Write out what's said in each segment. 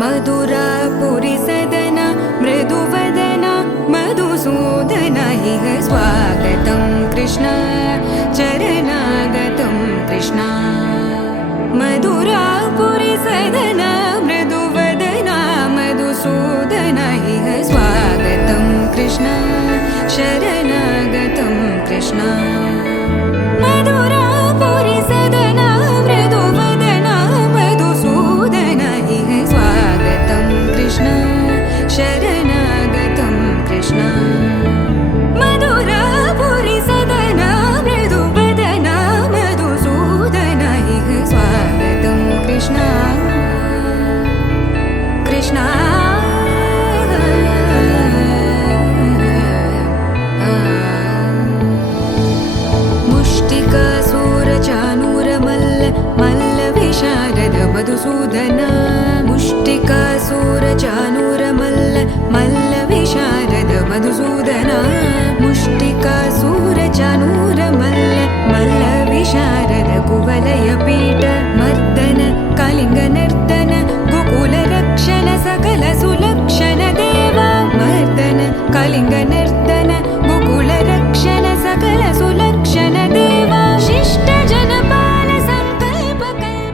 मधुरापुरी सदन मृदुवदन मधुसूदन इह स्वागतं कृष्ण चरणागतं कृष्ण मधुरापुरी सदन मृदुवदन मधुसूदन इह स्वागतं कृष्ण शरणागतं कृष्ण मधुरापुरी सदन मृदुवदन मधुसूदन इह स्वागतं कृष्ण शरणागतं कृष्ण मधुरापुरी सदन मृदुवदन मधुसूदन इह स्वागतं कृष्ण कृष्ण मधुसूदन मुष्टिकासूरचानूर मल्ल विशारद मधुसूदन मुष्टिकासूरचानूर मल्ल विशारद कुवलय पीठ मर्दन कलिंग नर्तन गोकुल रक्षण सकल सुलक्षण देवा मर्दन कलिंग नर्तन गोकुल रक्षण सकल सुलक्षण देवा शिष्ट जनपाल संकल्प कल्प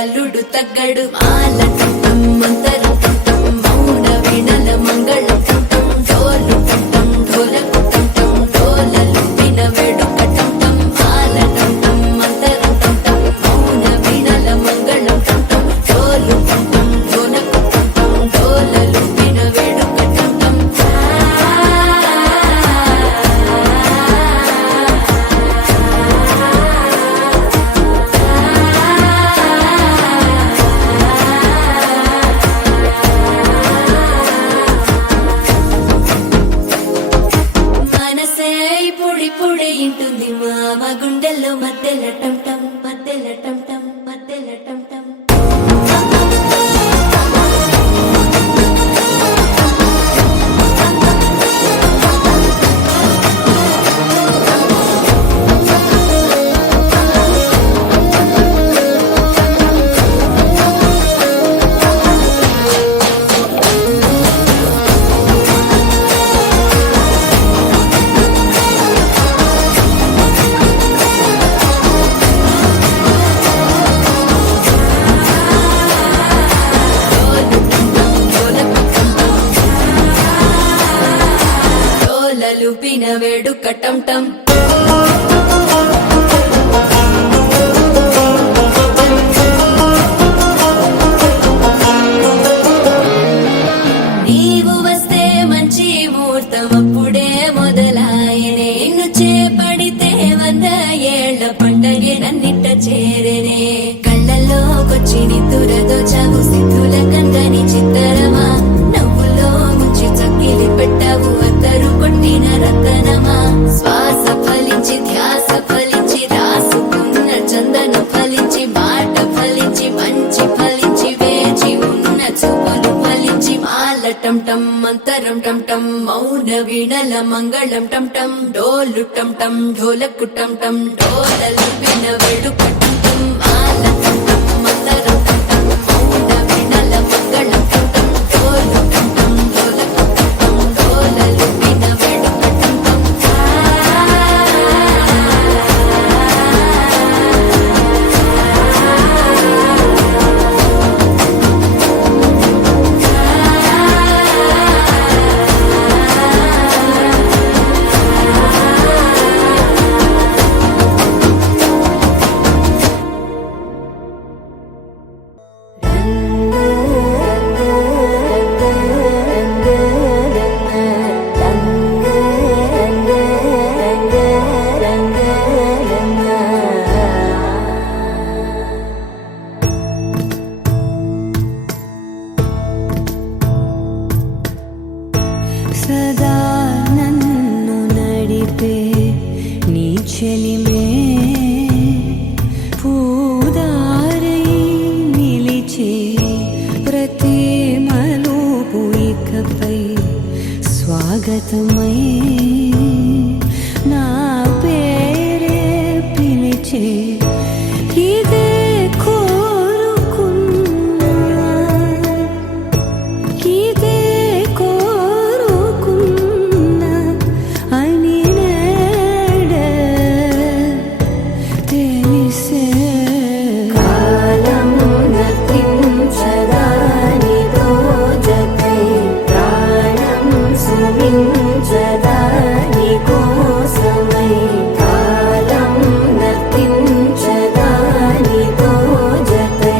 అల్లుడు తగ్గడు మాలటం మంతరం టం మౌన వినల మంగళం టం డోలు టం ఢోలకు టం డోలలు విన వేడుక టం మాలటం మంతరం టం మౌన వినల మంగళం టం డోలు టం ఢోలకు టం డోలలు విన వేడుక టం ఇంటుంది మామ గుండెల్లో మధ్యల టం టం మధ్యల టం టం మధ్యల టం టం లుపిన వేడుక టం టం నీవు వస్తే మంచి ముహూర్తం అప్పుడే మొదలాయనే నిన్ను చేపడితే 100 ఏళ్ల పండగే నన్నిట్ట చేరేనే కళ్ళల్లోకొచ్చి నిద్దురదోచావు సిద్ధుల కందని చిత్తరమా నవ్వులో ముంచి చక్కిలి పెట్టావు అద్దరు కొట్టిన రతనమా శ్వాస ఫలించి ధ్యాస ఫలించి రాసుకున్న చందన ఫలించి మాట ఫలించి మంచి ఫలించి వేచి ఉన్న చూపులు ఫలించి మాలటం టం మంతరం టం టం మౌన వీణల మంగళం టం టం డోలు టం టం ఢోలకు టం టం డోలలు విన వేడుక టం టం మాలటం టం మంతరం టం టం మౌన వీణల మంగళం టం టం డోలు టం టం ఢోలకు టం టం డోలలు విన వేడుక టం టం శాశ్వతమై నా పేరే పిలిచే ఇదే కోరుకున్నా ఇదే కోరుకున్నా అని నేడే తెలిసే కాలం నతించదా నీతో జతై ప్రాణం సుమించదా నీ కోసమై కాలం నతించదా నీతో జతై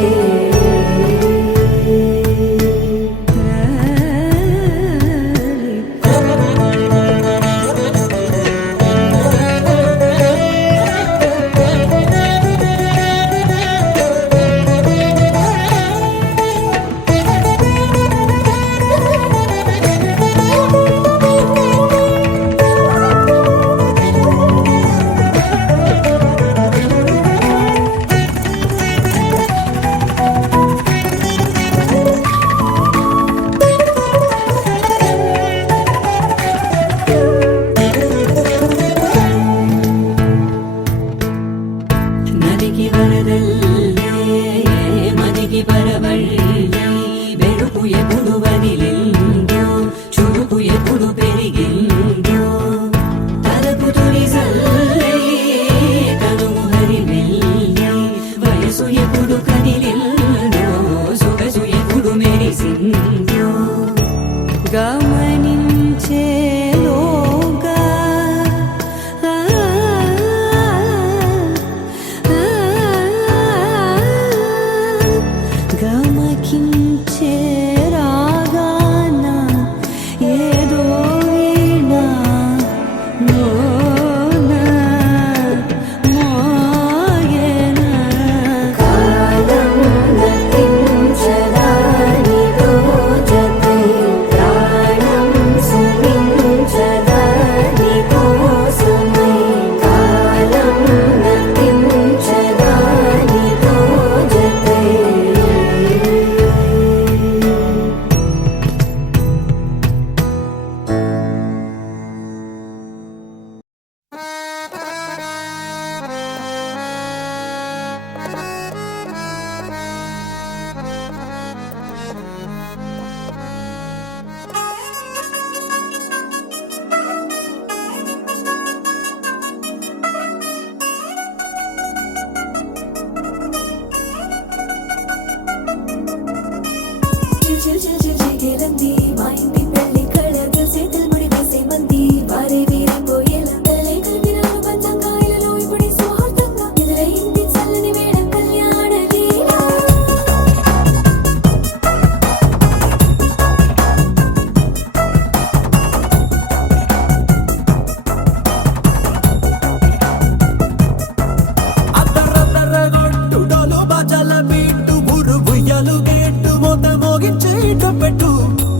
నదికి వరదల్లే మదికి పరవళ్ళే వెలుపు ఎప్పుడు వదిలిందో చురుకు ఎప్పుడు పెరిగిందో తలపు తొలి సల్లే తనుము హరివెల్లే వయసు ఎప్పుడు కదిలిందో సొగసు ఎప్పుడు మెరిసిందో గమనించేలోగా గమకించే రాగాన ఏదో వీణా లోన మోగేనా కాలం నతించదా నీతో జతై ప్రాణం సుమించదా నీ కోసమై కాలం నతించదా నీతో జతై చిలచిలచిలచిలంది మా ఇంటి పెళ్లి కళగ చేతులు ముడి వేసే మంది వారే వీరే పోయేలా తలే కలిపినారు పంచంగాయలలో ఇప్పుడు స్వార్థంగా ఎదురైంది చల్లని వేళ కళ్యాణ లీల అద్దరద్దరగొట్టు డోలు బాజాల బీటు ఊరు ఉయ్యాలు గేట్టు మోత మోగించి పెట్టు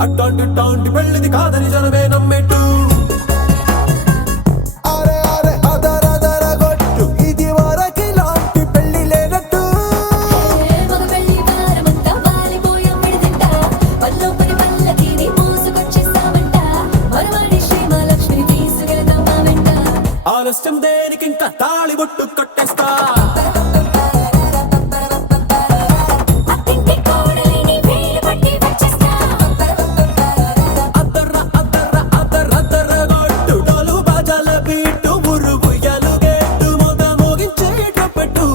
అట్టాంటి టాంటి పెళ్ళిది కాదని జనమే నమ్మెట్టు అరే అరే అదరదరగొట్టు ఇది వరకి లాంటి పెళ్లి లేనట్టు మగ పెళ్లి వారమంతా వాలిపోయాం విడిదింట పల్లోపడి పల్లకిని మోసుకొచ్చేస్తామంట మరవాడి శ్రీమహాలక్ష్మిని తీసుకెళ్తాం మా వెంట ఆలస్యం దేనికి ఇంకా తాళి బొట్టు కట్టేస్తా అత్తింటి కోడలిని వేలు పట్టి వచ్చేస్తా అద్దర్ర అద్దర్ర అద్దరద్దరగొట్టు డోలు బాజాల బీటు ఊరు ఉయ్యాలు గేట్టు మోత మోగించి పెట్టు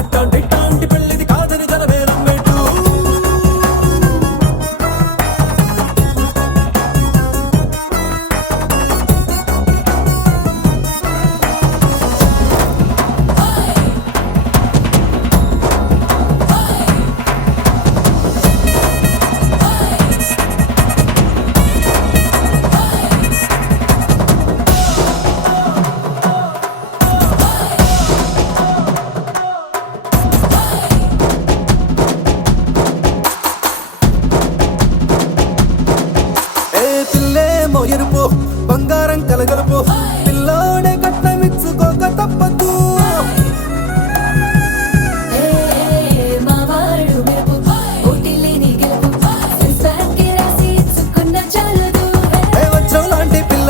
అట్టాంటి టాంటి పెళ్ళిది కాదని జనమే నమ్మెట్టు ఎరుపు బంగారం కలగలుపు పిల్లోడే కట్టమిచ్చుకోక తప్పదు వజ్రం లాంటి పిల్ల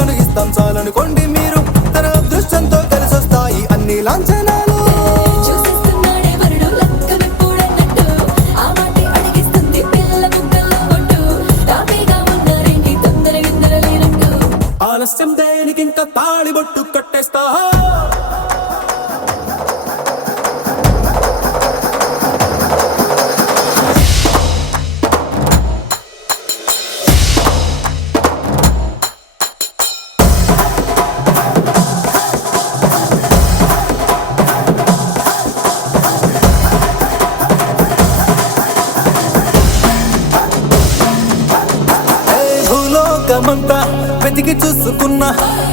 జన్మంతా వెతికి చూసుకున్నా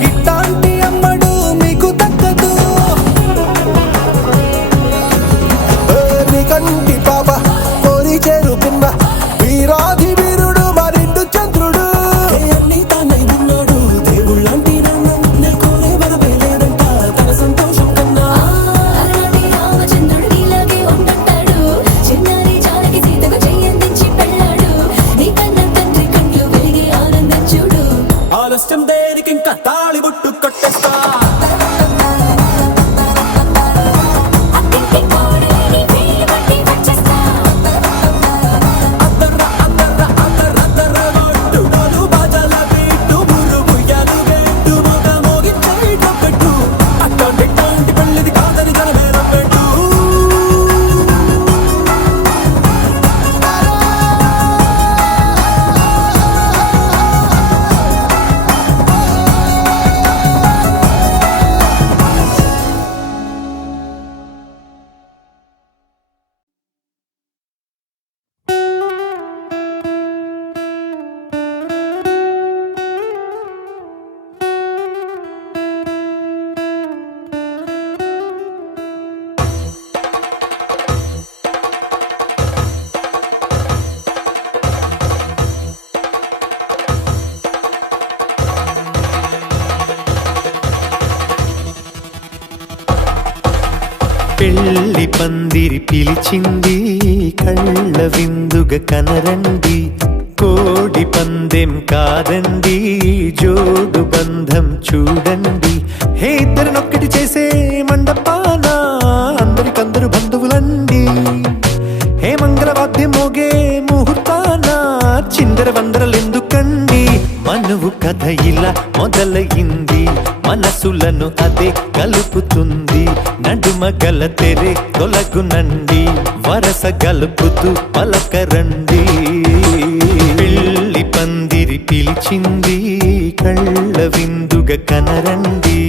ఇట్లాంటి అమ్మడు మీకు దక్కదు. నీ కంటి పాప కోరి చేరుకున్న వీరాధి వీరుడు మరిండు చంద్రుడు. అన్ని తానై ఉన్నాడు దేవుళ్ళంటి నన్ను నే కోరే వరమే లేదంట తన సంతోషం కన్నా. అలనాటి రామచంద్రుడు నీలాగే ఉండంటాడు. చిన్నారి జానకి సీతకు చెయ్యందించి పెళ్ళాడు. నీ కన్న తండ్రి కంట్లు వెలిగి ఆనందం చూడు. ఆలస్యం దేనికి ఇంకా తాళి బొట్టు కట్టేస్తా. అత్తింటి కోడలిని వేలు పట్టి వచ్చేస్తా. అద్దర్ర అద్దర్ర అద్దర్ర అద్దర్ర కొట్టు డోలు బాజాల బీటు ఊరు ఉయ్యాలు గేటు మోగ మోగించే ట్రంపెట్టు. అట్టాంటి పెళ్ళిది కాదని జనమేరం పెట్టు. పెళ్లి పందిరి పిలిచింది కళ్ళ విందుగా కనరండి. కోడి పందెం కాదండి జోడు బంధం చూడండి. హే ఇద్దరినొక్కటి చేసే మండపాన అందరికందరు బంధువులండి. హే మంగళవాద్యం మోగే ముహూర్తాన చిందర వందరలెందుకండి. మనువు కథ ఇలా మొదలయింది మనసులను అదే కలుపుతుంది. నడుమ గల తెరే తొలగునండి వరస గలుపుతూ పలకరండి. పెళ్లి పందిరి పిలిచింది కళ్ళ విందుగా కనరండి.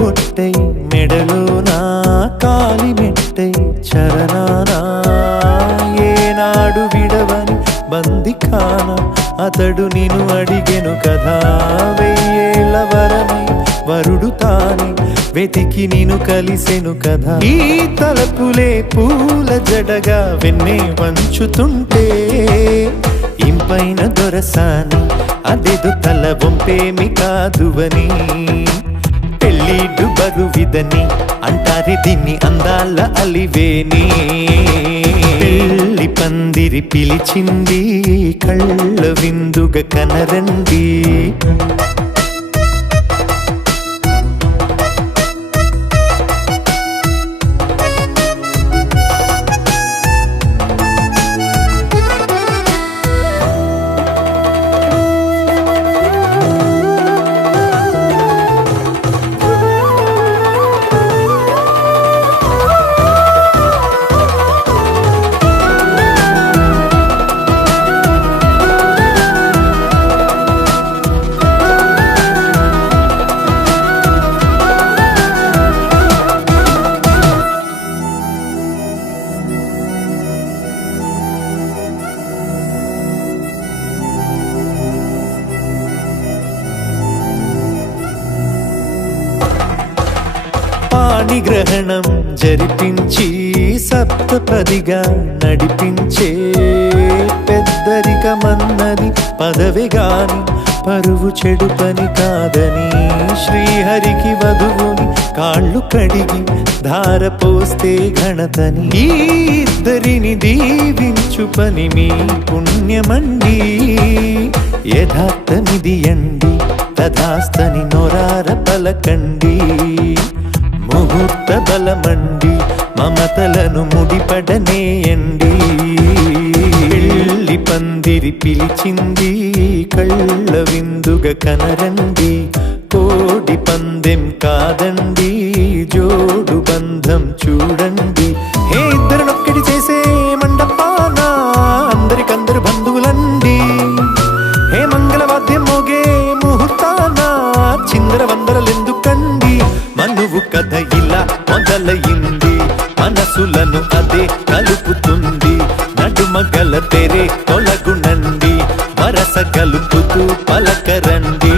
బొట్టై మెడలోనా కాలి మెట్టై చరణానా ఏనాడు విడవని బందికాన అతడు నిన్ను అడిగెను కదా. వెయ్యేళ్ళ వరమై వరుడు తానే వెతికి నిన్ను కలిసెను కదా. ఈ తలపులే పూల జడగా వెన్నే వంచుతుంటే ఇంపైన దొరసాని అదేదో తల వంపేమి కాదువని. పెళ్ళిడు బరువిదని అంటారే దీన్ని అందాల అలివేని. పెళ్లి పందిరి పిలిచింది కళ్ళ విందుగా కనరండి. పాణిగ్రహణం జరిపించి సప్తపదిగా నడిపించే పెద్దరికమన్నది పదవి గాని పరువు చెడు పని కాదని. శ్రీహరికి వధువుని కాళ్ళు కడిగి ధార పోస్తే ఘనతని. ఈ ఇద్దరిని దీవించు పని మీ పుణ్యమండి. యథార్థమిది అండి తథాస్తని నొరార పలకండి. ముహూర్త బలమండి మమతలను ముడిపడనేయండి. పెళ్లి పంది పందిరి పిలిచింది కళ్ళ విందుగా కనరండి కోడి పందెం కాదండి జోడు బంధం చూడండి ఏ ఇద్దరినొక్కటి చేసే మండపాన అందరికందరు బంధువులండి ఏ మంగళవాద్యం మోగే ముహూర్తాన చిందర వందరలెందుకండి మనువు కథ ఇలా మొదలయింది మనసులను అదే కలుపుతుంది నడుమగల తెరే తొలగునండి వరస కలుపుతూ పలకరండి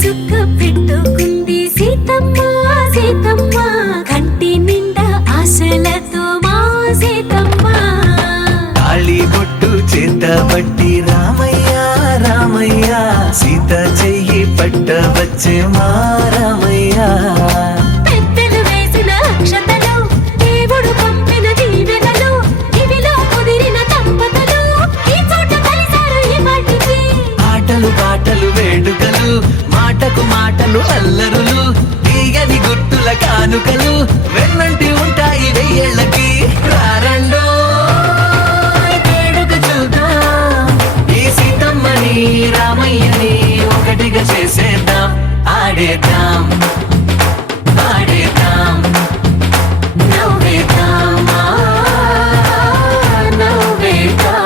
చుక్క పెట్టుకుంది సీతమ్మ సీతమ్మ కంటి నిండా ఆశలతో మా సీతమ్మ తాళి బొట్టు చేత పట్టి రామయ్య రామయ్య సీత చెయ్యి పట్ట వచ్చే మా రామయ్య పెద్దలు వేసిన అక్షతలు దేవుడు పంపిన దీవెనలు ఇవిలో కుదిరిన దంపతులు ఈ చోట కలిసారు ఈ పాటికి ఆటలు పాటలు వేడుకలు మాటకు మాటలు అల్లరులు తీయని గుర్తుల కానుకలు వెన్నంటి ఉంటాయి వెయ్యేళ్ళకి రారండో వేడుక చూద్దాం ఈ సీతమ్మని రామయ్యని ఒకటిగా చేసేద్దాం ఆడేద్దాం ఆడేద్దాం నవ్వేద్దాం నవ్వేద్దాం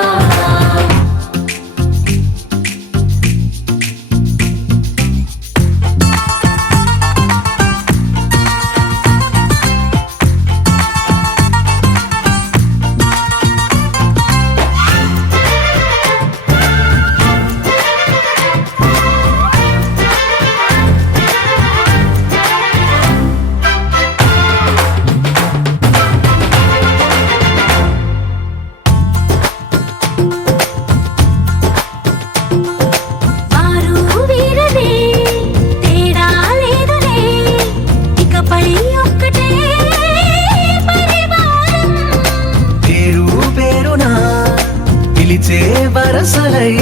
వరసలై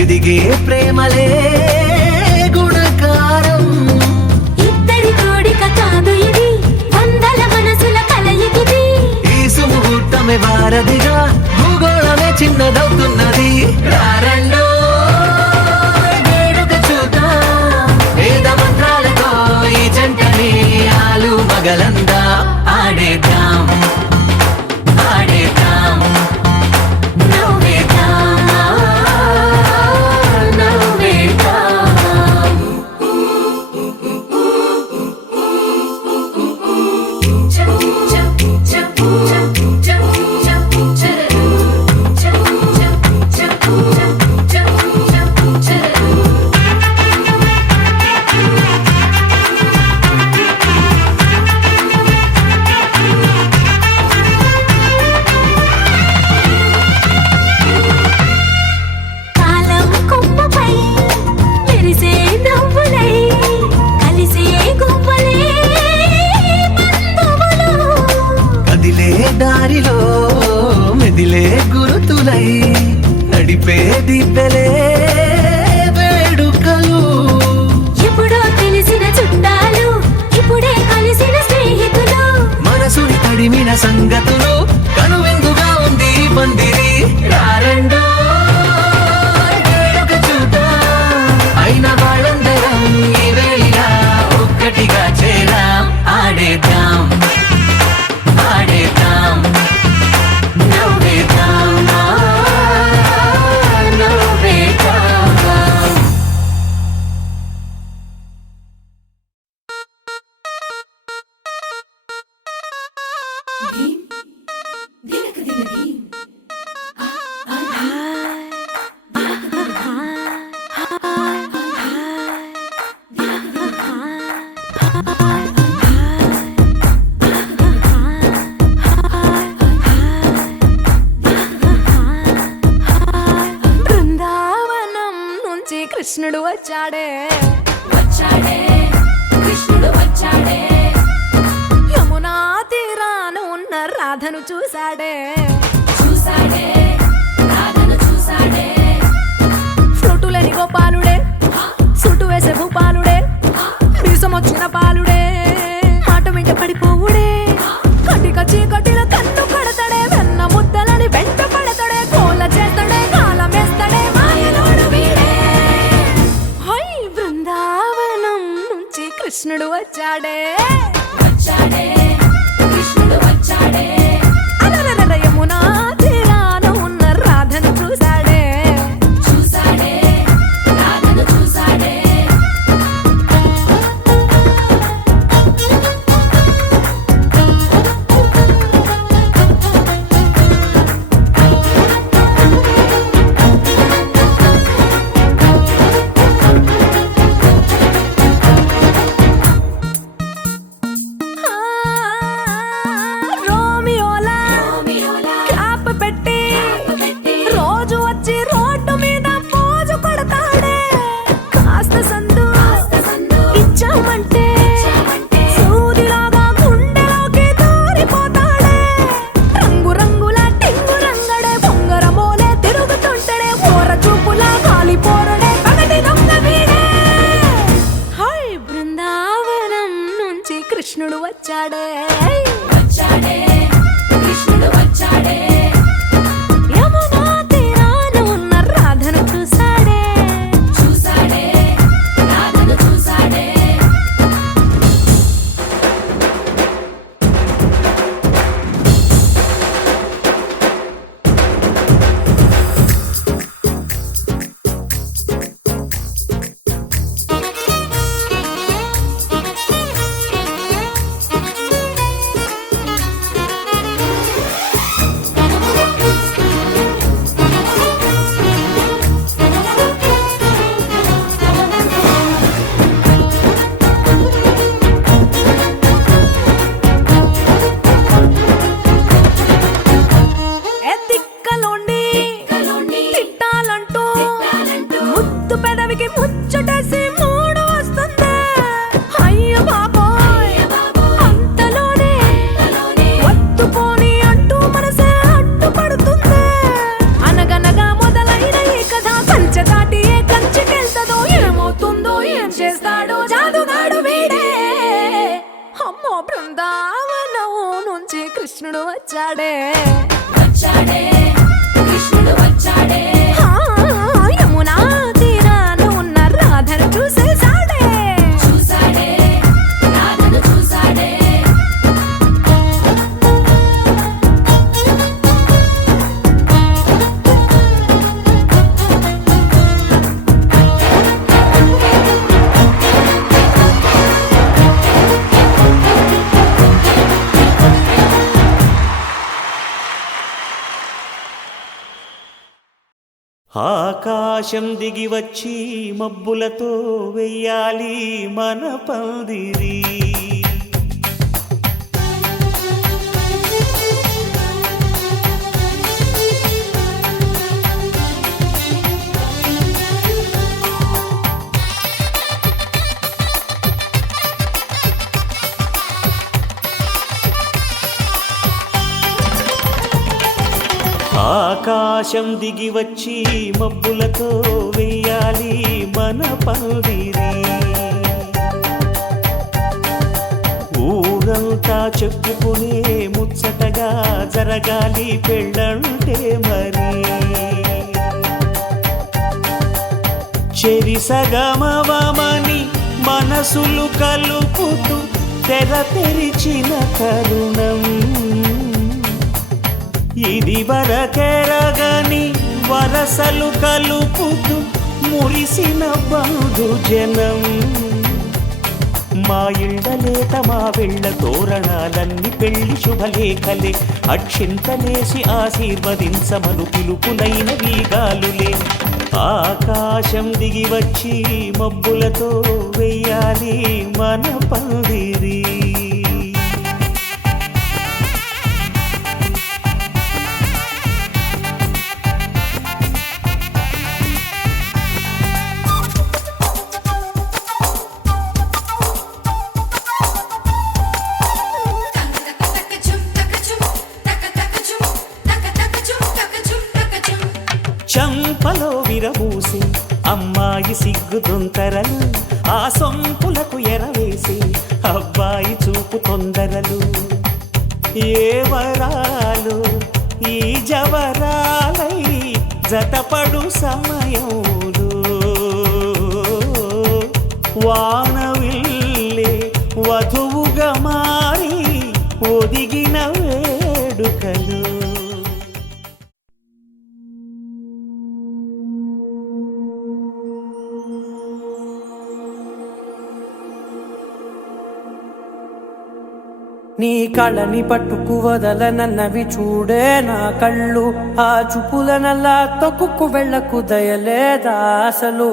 ఎదిగే ప్రేమలే గుణకారం ఇద్దరి కోడిక కాదు ఇది వందల మనసుల కలయికిది ఈ సుముహూర్తమే వారధిగా భూగోళమే చిన్నదవుతున్నది రారండో కృష్ణుడు వచ్చాడే వచ్చాడే కృష్ణుడు వచ్చాడే యమునా తీరాన ఉన్న రాధను చూశాడే చూశాడే రాధను చూశాడే ఫ్లూటులని గోపాలుడే సుటు వేసే భూపాలుడే మీసమొచ్చిన పాలుడే మాట వెంట పడిపోవుడే కటిక చీకటిల కన్ను కడతాడే వెన్న ముద్దలని వెంట పడతాడే కోల చేస్తాడే కాలం వేస్తాడే మాయలోడు వీడే హై బృందావనం నుంచి కృష్ణుడు వచ్చాడే వచ్చాడే కృష్ణుడు వచ్చాడే అలరర యమునా తీరాన ఉన్న రాధను చూశాడే చూశాడే రాధను చూశాడే రోమియోలా క్లాప్ పెట్టి రోజు వచ్చి రోడ్డు మీద పోజు కొడతాడే కాస్త సందు ఇచ్చామంటే సూదిలాగా గుండెలోకి దూరిపోతాడే రంగు రంగుల టింగు రంగడే బొంగరమోలే తిరుగుతుంటాడే ఓర చూపులా కాలిపోరడే పగటి దొంగ వీడే హై బృందావనం నుంచి కృష్ణుడు వచ్చాడే వచ్చాడే కృష్ణుడు వచ్చాడే యమునా తీరాన ఉన్న రాధను చూశాడే చూశాడే రాధను చూశాడే ఎత్తిక్కలోండి తిట్టాలంటూ ముద్దు పెదవికి ముచ్చటేసి మూడు వస్తుంది అయ్య బాబోయ్ అంతలోనే వత్తుపోని అంటూ మనసే అడ్డుపడుతుంది అనగనగా మొదలైన ఈ కథ కంచె దాటి ఏ కంచెకెళ్తదో ఏమవుతుందో ఏం చేస్తాడో జాదుగాడు వీడే అమ్మో బృందావనం నుంచి కృష్ణుడు వచ్చాడే వచ్చాడే కృష్ణుడు వచ్చాడే యమునా తీరాన ఉన్న రాధను చూసేశాడే చూశాడే రాధను చూశాడే ఆకాశం దిగి వచ్చి మబ్బులతో వెయ్యాలి మన పందిరి ఆకాశం దిగి వచ్చి మబ్బులతో వెయ్యాలి మన పందిరి ఊరంతా చెప్పుకునే ముచ్చటగా జరగాలి పెళ్ళంటే మరి చెరిసగమవమని మనసులు కలుపుతూ తెర తెరిచిన తరుణం ఇది వరకెరగని వరసలు కలుపుతూ మురిసిన బంధుజనం మా ఇళ్ళలేత మా వెళ్ళ తోరణాలన్నీ పెళ్లి శుభలేఖలే అక్షింతలేసి ఆశీర్వదించమను పిలుపులైన వీగాలులే ఆకాశం దిగి వచ్చి మబ్బులతో వెయ్యాలి మన పందిరి చంపలో విరబూసి అమ్మాయి సిగ్గు దొంతరలు, ఆ సొంపులకు ఎరవేసి అబ్బాయి చూపు తొందరలు. ఏ వరాలు ఈ జవరాలై జతపడు సమయంలో, వానవిల్లే వధువుగా మారి ఒదిగిన వేడుకలు. నీ కళ్ళని పట్టుకు వదలనన్నవి చూడే నా కళ్ళు, ఆ చూపులనల్లా తొక్కుకు వెళ్ళకు దయలేదా అసలు.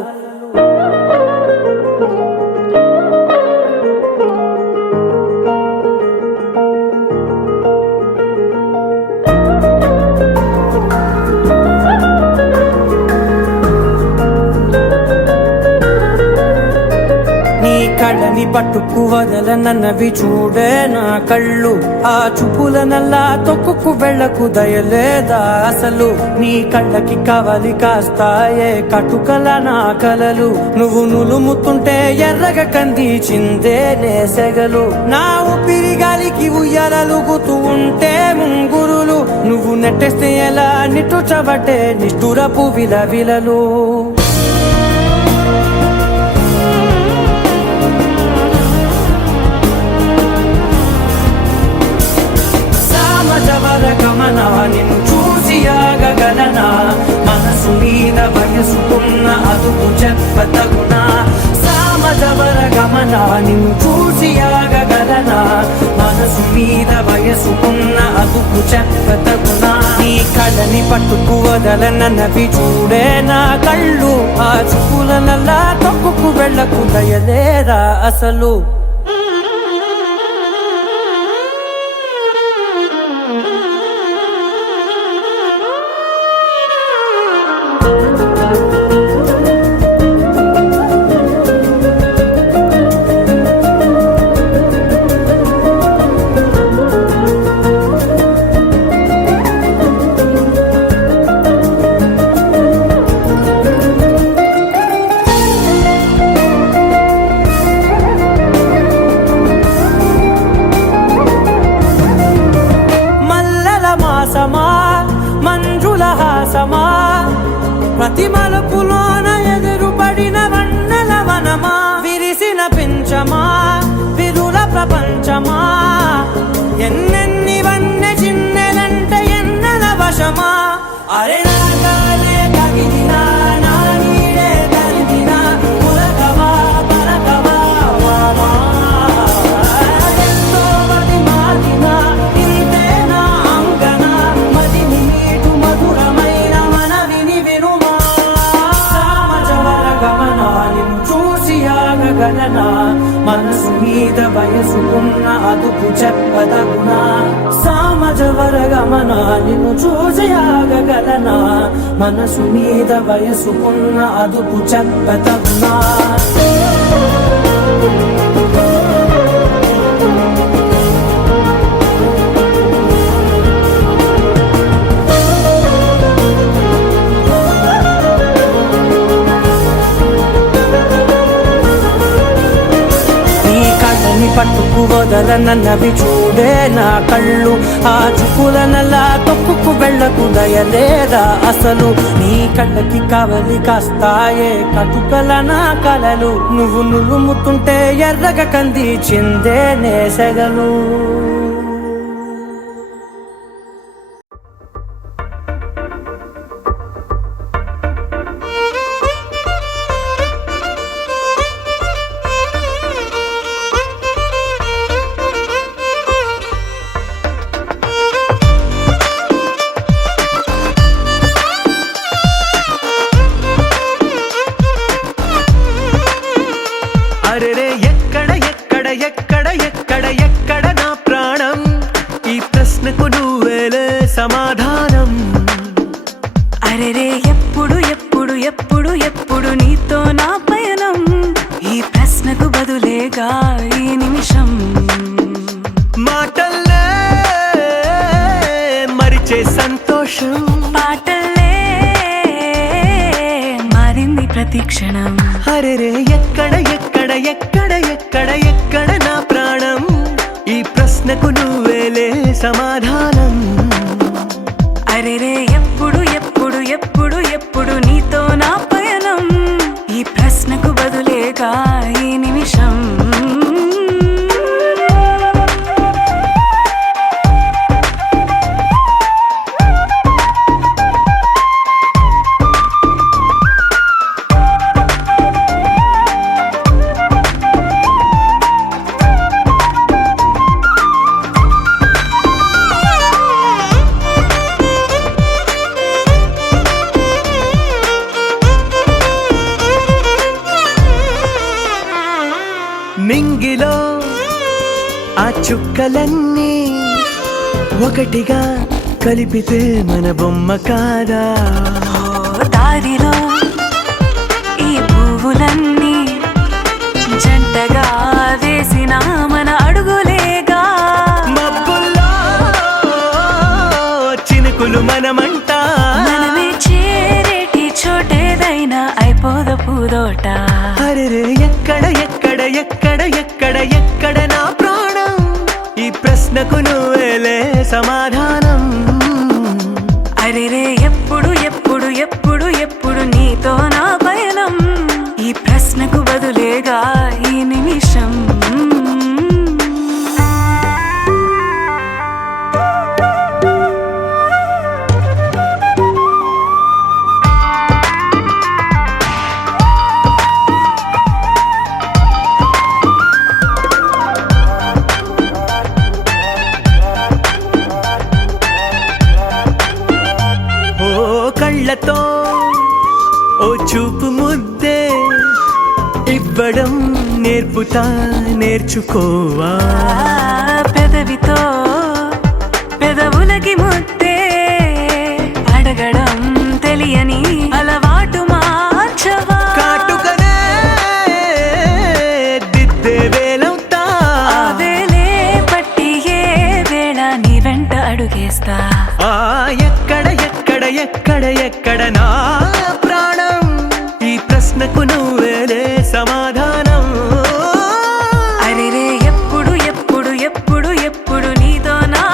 కళ్ళని పట్టుకు వదలనన్నవి చూడే నా కళ్ళు, ఆ చూపులనల్లా తొక్కుకు వెళ్ళకు దయలేదా అసలు. నీ కళ్ళకి కవలి కాస్తాయే కటుకల నా కలలు, నువ్వు నులుముతుంటే ఎర్రగ కందిచిందే నేసెగలు. నా ఊపిరి గాలికి ఉయ్యాలలుగుతూ ఉంటే ముంగురులు, నువ్వు నెట్టేస్తే ఎలా నిట్టుచబట్టే నిష్ఠురపు విలవిలలు. గమనా నిన్ను చూసి ఆగగలనా, మనసు మీద వయసుకున్న అదుపు చెప్పతగునా. సామజవర గమనా నిన్ను చూసి ఆగగలనా, మనసు మీద వయసుకున్న అదుపు చెప్పతగునా. నీ కళ్ళని పట్టుకు వదలనన్నవి చూడే నా కళ్ళు, ఆ చూపులనల్లా తొక్కుకు వెళ్ళకు దయలేరా అసలు. మంజుల హాసమా ప్రతి మలుపులోన ఎదురుపడిన వన్నెల వనమా, విరిసిన పించమా విరుల ప్రపంచమా, ఎన్నెన్ని వన్నె చిన్నెలంటే ఎన్నెల వశమా. అరే నాగాలే కగిలినా నా నీడే తరిదినా, పులకవా పలకవా వామా, ఎంతో మది మాదినా ఇంతే నా అంగన, మదిని నీటు మధురమైన మనవిని వినుమా. సామజవర గమనా నిన్ను చూసి ఆగగలనా, మనసు మీద వయసుకున్న అదుపు చెప్పదగునా. సామజవర గమనా నిన్ను చూసి ఆగగలనా, మనసు మీద వయసుకున్న అదుపు చెప్పదగునా. పట్టుకు వదలనన్నవి చూడే నా కళ్ళు, ఆ చూపులనల్లా తొక్కుకు వెళ్ళకు దయలేదా అసలు. నీ కళ్ళకి కవలి కాస్తాయే కటుకల నా కలలు, నువ్వు నులుముతుంటే ఎర్రగ కందిచిందే నేసెగలు. అరెరే ఎక్కడ ఎక్కడ ఎక్కడ ఎక్కడ ఎక్కడ నా ప్రాణం, ఈ ప్రశ్నకు నువ్వేలే సమాధానం. అరెరే ఎప్పుడు ఎప్పుడు ఎప్పుడు ఎప్పుడు నీతో నా పయనం, ఈ ప్రశ్నకు బదులేగా ఈ నిమిషం. మాటల్లే మరిచే సంతోషం, పాటలే ప్రతి క్షణం. అరెరే ఎక్కడ ఎక్కడ ఎక్కడ ఎక్కడ ఎక్కడ నా ప్రాణం, ఈ ప్రశ్నకు నువ్వేలే సమాధానం. అరెరే ఎప్పుడు ఎప్పుడు ఎప్పుడు ఎప్పుడు నీతో నా పయనం, ఈ ప్రశ్నకు బదులేగా ఈ నిమిషం. నింగిలో ఆ చుక్కలన్నీ ఒకటిగా కలిపితే మన బొమ్మ కాదా. దారిలో ఈ పువ్వులన్నీ జంటగా వేసిన మన అడుగులేగా. మబ్బుల్లో చినుకులు మనమంట, మనమే చేరేటి చోటేదైనా అయిపోద పూదోట. అరెరే ఎక్కడ ఎక్కడ ఎక్కడ ఎక్కడ ఎక్కడ నా ప్రాణం, ఈ ప్రశ్నకు నువ్వేలే సమాధానం. అరెరే ఎప్పుడు ఎప్పుడు ఎప్పుడు ఎప్పుడు నీతో నా పయనం, ఈ ప్రశ్నకు బదులేగా ఈ నిమిషం. కళ్ళతో ఓ చూపు ముద్దే ఇవ్వడం నేర్పుతా, నేర్చుకోవా. పెదవితో పెదవులకి ముద్దే అడగడం తెలియని అలవాటు మార్చవా. కాటుకనే దిద్దే వేలవుతా, వేలే పట్టి ఏ వేళ నీ వెంట అడుగేస్తా. ఎక్కడ ఎక్కడ ఎక్కడ ఎక్కడ నా ప్రాణం, ఈ ప్రశ్నకు నువ్వేలే సమాధానం. అరెరే ఎప్పుడు ఎప్పుడు ఎప్పుడు ఎప్పుడు నీతో నా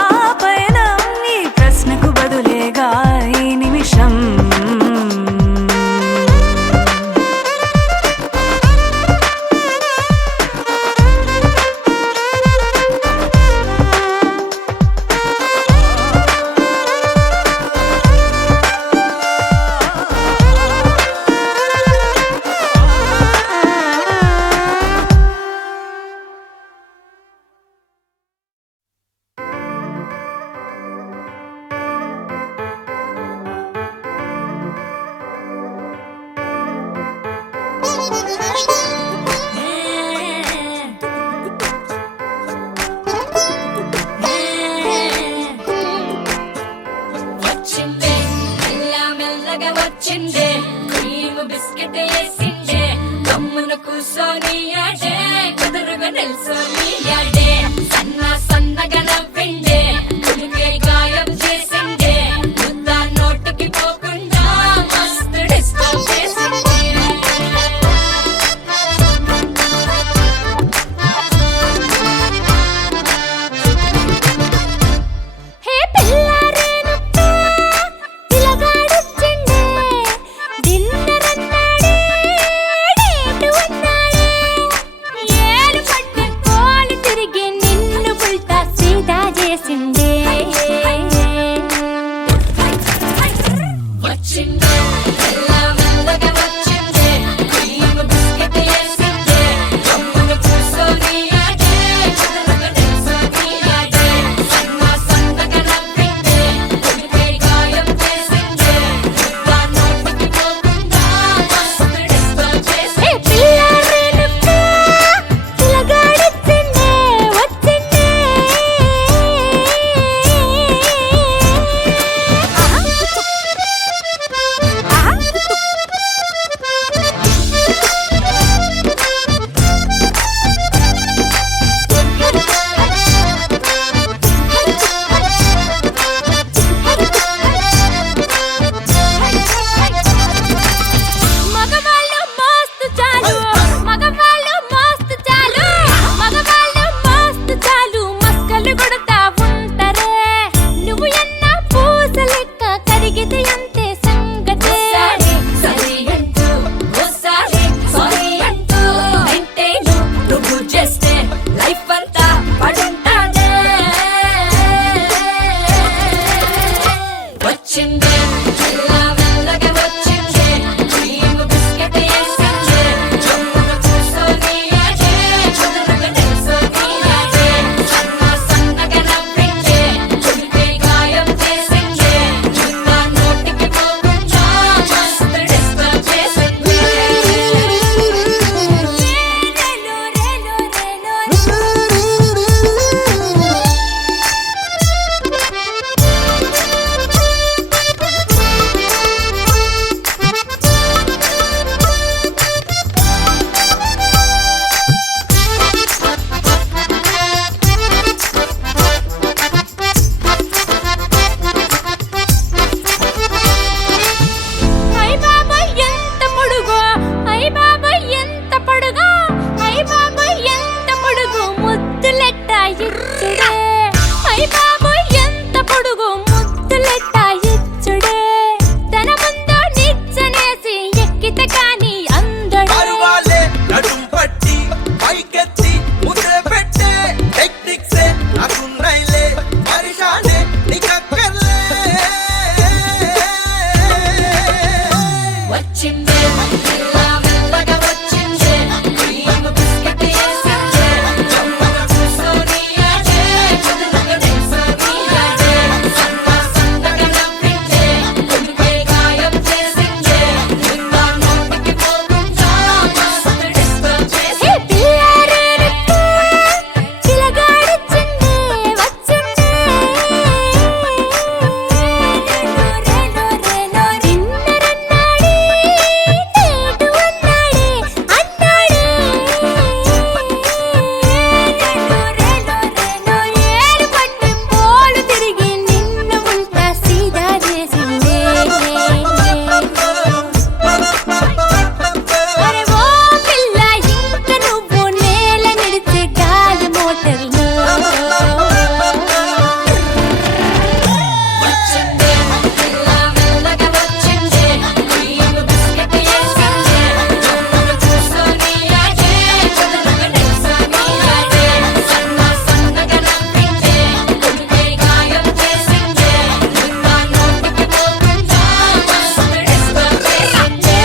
పయనం, ఈ ప్రశ్నకు బదులేగా ఈ నిమిషం. వచ్చిందే మెల్ల మెల్లగా వచ్చిందే, క్రీమ్ బిస్కెట్ వేసిందే, గమ్మున కూసోని ఆడే కుదురుగా నిల్సోని ఆడే, సన్న సన్నగా నవ్విండే, కుడికే గాయం చేసిందే, ముద్ద నోటికి పోకుండా మస్తు డిస్టర్బ్ చేసిందే. హే పిల్లారేనప్ప పిలగాడొచ్చిండే, డిన్నర్ అన్నాడే డేటు అన్నాడే, ఏలు పట్టే కోలు తిరిగి నిన్ను పుల్టా సీదా చేసిండే. వచ్చిందే మెల్ల మెల్లగా వచ్చిందే, క్రీమ్ బిస్కెట్ వేసిందే, గమ్మున కూసోని ఆడే కుదురుగా నిల్సోని ఆడే, సన్న సన్నగా నవ్విందే, కుడికే గాయం చేసిందే, ముద్ద నోటికి పోకుండా మస్తు డిస్టర్బ్ హే చేసిందే. పిల్లారేనప్ప పిలగాడొచ్చిండే, వచ్చిండే. ఆహా పిల్ల మెల్లగా వచ్చిందే క్రీమ్ బిస్కెట్ వేసిందే జమ్మున కూర్చొని ఆడే చదువుగా తెలుసొని ఆడే సన్నగా నవ్విందే చుడిపే గాయం చేసిందే నా నోటికి పోకుండా మస్తు డిస్టర్బ్ చేసిందే అయ్ బాబాయ్ ఎంత పొడుగో అయ్ బాబాయ్ ఎంత పొడుగో అయ్ బాబాయ్ ఎంత పొడుగు ముద్దులెట్ట ఇచ్చుడే అయ్ బాబాయ్ ఎంత పొడుగు ముద్దులెట్ట ఇచ్చుడే తన ముందు నిచ్చనేసి ఎక్కితే కాని అందడు పరువాలే నడుం పట్టి పైకెత్తి ముద్ర పెట్టే టెక్నిక్సే నాకున్నైలే పరిశానే నీకక్కర్లే వచ్చిందే పిల్ల మెల్లగా వచ్చిందే క్రీమ్ బిస్కెట్ వేసిందే జమ్మున కూర్చొని ఆడే చదువుగా తెలుసొని ఆడే సన్నగా నవ్విందే చుడిపే గాయం చేసిందే నా నోటికి పోకుండా మస్తు డిస్టర్బ్ హే చేసిందే పిల్లారేనట్టే పిలగాడొచ్చిందే వచ్చిందే చిన్నరన్నాడే నేటు అన్నాడే ఏరు పట్టి పోలు తిరిగి నిన్ను ఉల్టా సీదా చేసిందే అరే ఓ పిల్ల ఇంక నువ్వు నేల నిడిచే గాలి మోటర్లు వచ్చిందే పిల్ల మెల్లగా వచ్చిందే క్రీమ్ బిస్కెట్ వేసిందే జమ్మున కూర్చొని ఆడే చదువుగా తెలుసొని ఆడే సన్నగా నవ్విందే చుడిపే గాయం చేసిందే నా నోటికి పోకుండా మస్తు డిస్టర్బ్ చేసిందే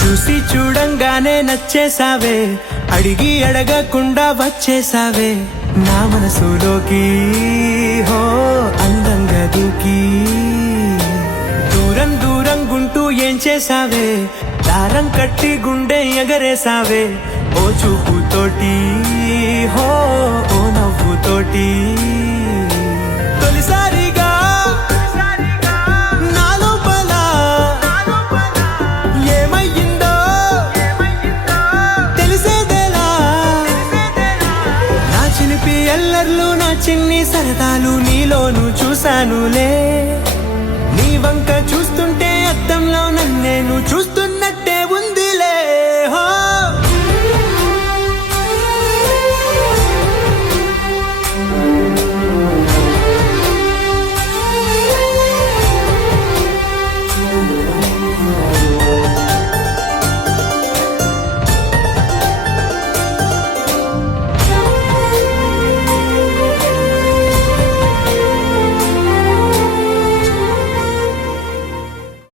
చూసి చూడంగానే నచ్చేసావే అడిగి అడగకుండా వచ్చేసావే నా మనసులోకి హో అందంగా దూకి దూరం దూరం గుంటూ ఏం చేసావే దారం కట్టి గుండె ఎగరేసావే ఓ చూపుతోటి హో ఓ నవ్వుతోటి తొలిసారిగా నా లోపల ఏమయ్యిందో తెలిసేదేలా నా చిలిపి ఎల్లర్లు నా చిన్ని సరదాలు నీలోను చూశానులే నీ వంక చూస్తుంటే అద్దంలో నన్నేను చూస్తున్నా